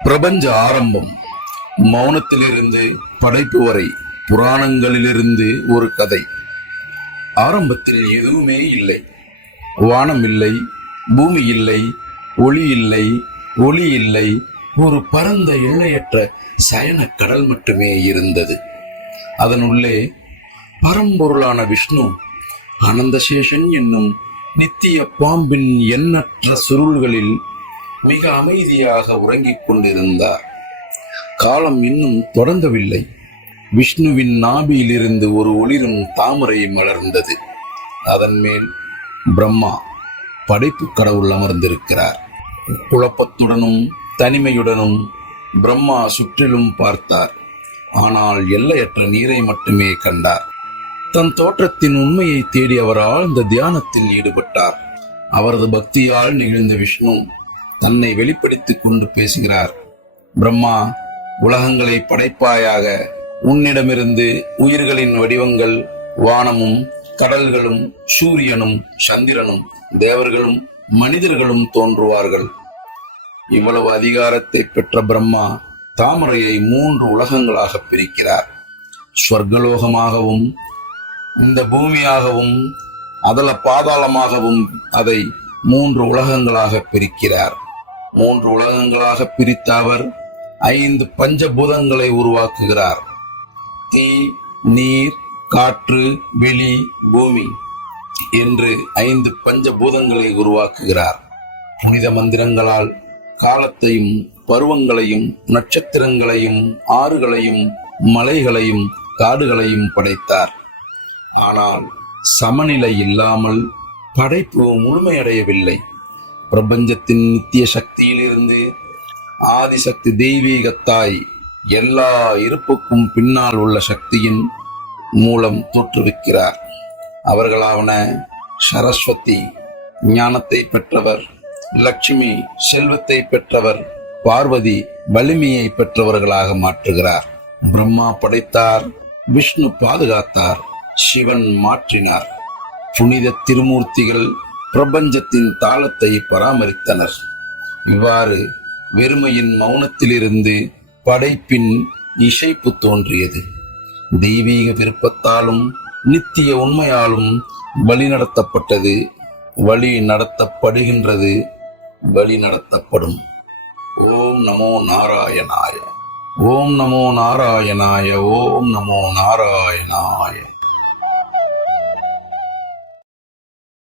பிரபஞ்ச ஆரம்பம். மௌனத்திலிருந்து படைப்பு வரை புராணங்களிலிருந்து ஒரு கதை. ஆரம்பத்தில் எதுவுமே இல்லை. வானம் இல்லை, பூமி இல்லை, ஒளி இல்லை, ஒளி இல்லை. ஒரு பரந்த எல்லையற்ற சயன கடல் மட்டுமே இருந்தது. அதனுள்ளே பரம்பொருளான விஷ்ணு அனந்தசேஷன் என்னும் நித்திய பாம்பின் எண்ணற்ற சுருள்களில் மிக அமைதியாக உறங்கிக் கொண்டிருந்தார். காலம் இன்னும் தொடங்கவில்லை. விஷ்ணுவின் நாபியிலிருந்து ஒரு ஒளிரும் தாமரை மலர்ந்தது. அதன் மேல் பிரம்மா படைப்பு கடவுள் அமர்ந்திருக்கிறார். குழப்பத்துடனும் தனிமையுடனும் பிரம்மா சுற்றிலும் பார்த்தார். ஆனால் எல்லையற்ற நீரை மட்டுமே கண்டார். தன் தோற்றத்தின் உண்மையை தேடி அவர் ஆழ்ந்த தியானத்தில் ஈடுபட்டார். அவரது பக்தியால் நிகழ்ந்த விஷ்ணு தன்னை வெளிப்படுத்திக் கொண்டு பேசுகிறார். பிரம்மா, உலகங்களை படைப்பாயாக. உன்னிடமிருந்து உயிர்களின் வடிவங்கள், வானமும் கடல்களும் சூரியனும் சந்திரனும் தேவர்களும் மனிதர்களும் தோன்றுவார்கள். இவ்வளவு அதிகாரத்தை பெற்ற பிரம்மா தாமரையை 3 உலகங்களாக பிரிக்கிறார். ஸ்வர்கலோகமாகவும் இந்த பூமியாகவும் அதல பாதாளமாகவும் அதை 3 உலகங்களாக பிரிக்கிறார். 3 உலகங்களாக பிரித்த அவர் 5 பஞ்சபூதங்களை உருவாக்குகிறார். தீ, நீர், காற்று, வெளி, பூமி என்று 5 பஞ்சபூதங்களை உருவாக்குகிறார். புனித மந்திரங்களால் காலத்தையும் பருவங்களையும் நட்சத்திரங்களையும் ஆறுகளையும் மலைகளையும் காடுகளையும் படைத்தார். ஆனால் சமநிலை இல்லாமல் படைப்பு முழுமையடையவில்லை. பிரபஞ்சத்தின் நித்திய சக்தியிலிருந்து ஆதிசக்தி தெய்வீகத்தாய் எல்லா இருப்புக்கும் பின்னால் உள்ள சக்தியின் மூலம் தோற்றுவிக்கிறார். அவர்களாவன சரஸ்வதி ஞானத்தை பெற்றவர், லட்சுமி செல்வத்தை பெற்றவர், பார்வதி வலிமையை பெற்றவர்களாக மாற்றுகிறார். பிரம்மா படைத்தார், விஷ்ணு பாதுகாத்தார், சிவன் மாற்றினார். புனித திருமூர்த்திகள் பிரபஞ்சத்தின் தாளத்தை பராமரித்தனர். இவ்வாறு வெறுமையின் மௌனத்திலிருந்து படைப்பின் இசைப்பு தோன்றியது. தெய்வீக விருப்பத்தாலும் நித்திய உண்மையாலும் வழி நடத்தப்பட்டது, வழி நடத்தப்படுகின்றது, வழி நடத்தப்படும். ஓம் நமோ நாராயணாய. ஓம் நமோ நாராயணாய. ஓம் நமோ நாராயணாய.